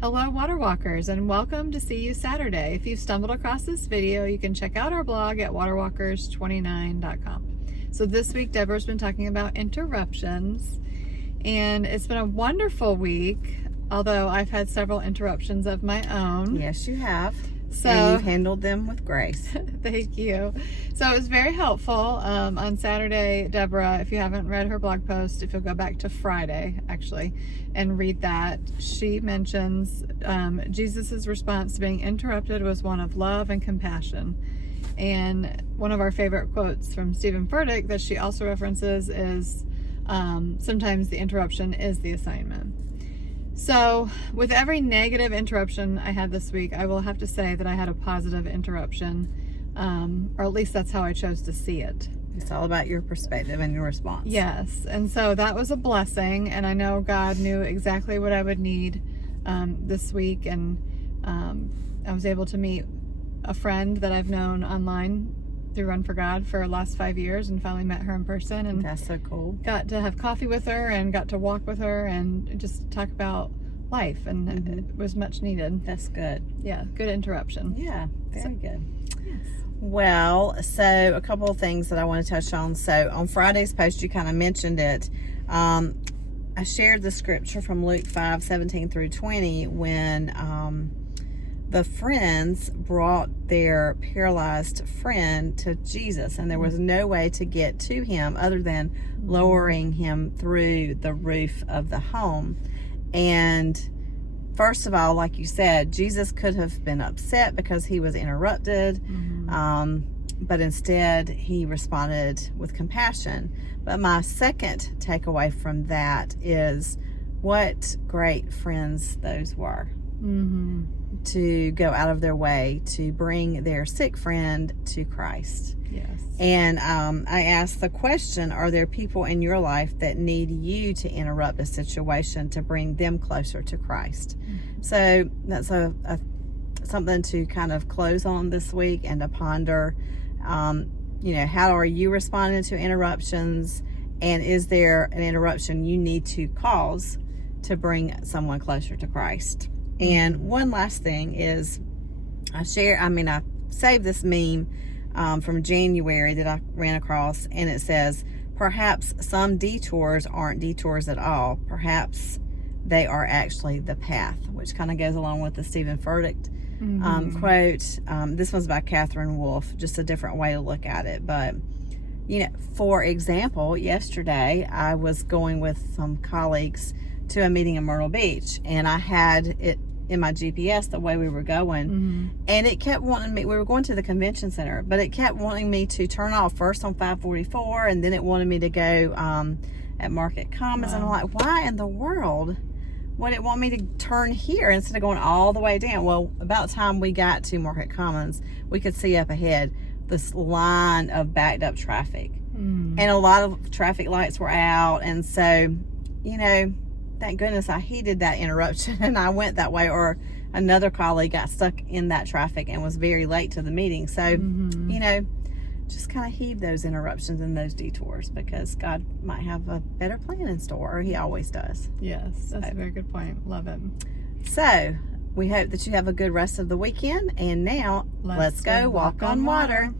Hello Water Walkers, and welcome to See You Saturday. If you've stumbled across this video, you can check out our blog at waterwalkers29.com. So this week Deborah's been talking about interruptions, and it's been a wonderful week, although I've had several interruptions of my own. Yes, you have. So, and you've handled them with grace. Thank you. So it was very helpful. On Saturday, Deborah, if you haven't read her blog post, if you'll go back to Friday, actually, and read that, she mentions Jesus's response to being interrupted was one of love and compassion. And one of our favorite quotes from Stephen Furtick that she also references is, sometimes the interruption is the assignment. So with every negative interruption I had this week, I will have to say that I had a positive interruption, or at least that's how I chose to see it. It's all about your perspective and your response. Yes, and so that was a blessing, and I know God knew exactly what I would need this week, and I was able to meet a friend that I've known online through Run for God for the last 5 years, and finally met her in person, and that's so cool. Got to have coffee with her and got to walk with her and just talk about life, and it was much needed. That's good. Yeah, good interruption. Yeah, very good. Yes. Well, so a couple of things that I want to touch on. So on Friday's post, you kind of mentioned it. I shared the scripture from Luke 5:17 through 20 when the friends brought their paralyzed friend to Jesus, and there was no way to get to him other than lowering him through the roof of the home. And first of all, like you said, Jesus could have been upset because he was interrupted, but instead he responded with compassion. But my second takeaway from that is what great friends those were. To go out of their way to bring their sick friend to Christ. Yes. And I asked the question, are there people in your life that need you to interrupt a situation to bring them closer to Christ? So that's something to kind of close on this week and to ponder. How are you responding to interruptions? And is there an interruption you need to cause to bring someone closer to Christ? And one last thing is I saved this meme from January that I ran across, and it says, perhaps some detours aren't detours at all. Perhaps they are actually the path, which kind of goes along with the Stephen Furtick quote. This one's by Catherine Wolfe, just a different way to look at it. But, for example, yesterday I was going with some colleagues to a meeting in Myrtle Beach, and I had it in my GPS the way we were going, and it kept wanting me, we were going to the convention center, but it kept wanting me to turn off first on 544, and then it wanted me to go at Market Commons. And I'm like, why in the world would it want me to turn here instead of going all the way down? Well, about the time we got to Market Commons, we could see up ahead this line of backed up traffic, and a lot of traffic lights were out, and so thank goodness I heeded that interruption and I went that way, or another colleague got stuck in that traffic and was very late to the meeting. So, just kind of heed those interruptions and those detours, because God might have a better plan in store, or he always does. Yes, that's a very good point. Love it. So, we hope that you have a good rest of the weekend, and now let's go walk on water.